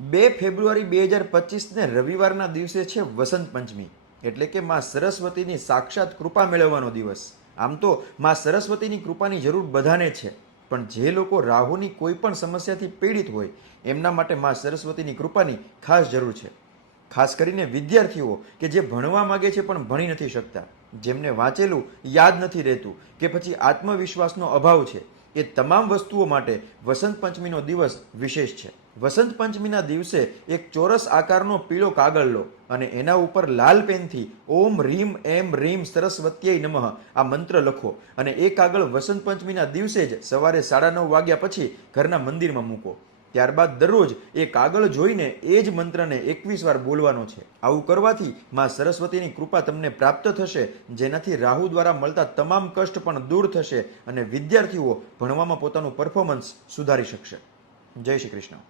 બે ફેબ્રુઆરી બે હજાર પચીસને રવિવારના દિવસે છે વસંત પંચમી. એટલે કે માં સરસ્વતીની સાક્ષાત કૃપા મેળવવાનો દિવસ. આમ તો માં સરસ્વતીની કૃપાની જરૂર બધાને છે. પણ જે લોકો રાહુની કોઈ પણ સમસ્યાથી પીડિત હોય, એમના માટે માં સરસ્વતીની કૃપાની ખાસ જરૂર છે. ખાસ કરીને વિદ્યાર્થીઓ કે જે ભણવા માગે છે પણ ભણી નથી શકતા. જેમને વાંચેલું યાદ નથી રહેતું, કે પછી આત્મવિશ્વાસનો અભાવ છે, એ તમામ વસ્તુઓ માટે વસંત પંચમીનો દિવસ વિશેષ છે. વસંત પંચમીના દિવસે એક ચોરસ આકારનો પીળો કાગળ લો અને એના ઉપર લાલ પેનથી ઓમ રીમ એમ રીમ સરસ્વત્ય નમઃ આ મંત્ર લખો. અને એ કાગળ વસંત પંચમીના દિવસે જ સવારે સાડા નવ વાગ્યા પછી ઘરના મંદિરમાં મૂકો. ત્યારબાદ દરરોજ એ કાગળ જોઈને એ જ મંત્રને એકવીસ વાર બોલવાનો છે. આવું કરવાથી માં સરસ્વતીની કૃપા તમને પ્રાપ્ત થશે, જેનાથી રાહુ દ્વારા મળતા તમામ કષ્ટ પણ દૂર થશે અને વિદ્યાર્થીઓ ભણવામાં પોતાનું પરફોર્મન્સ સુધારી શકશે. જય શ્રી કૃષ્ણ.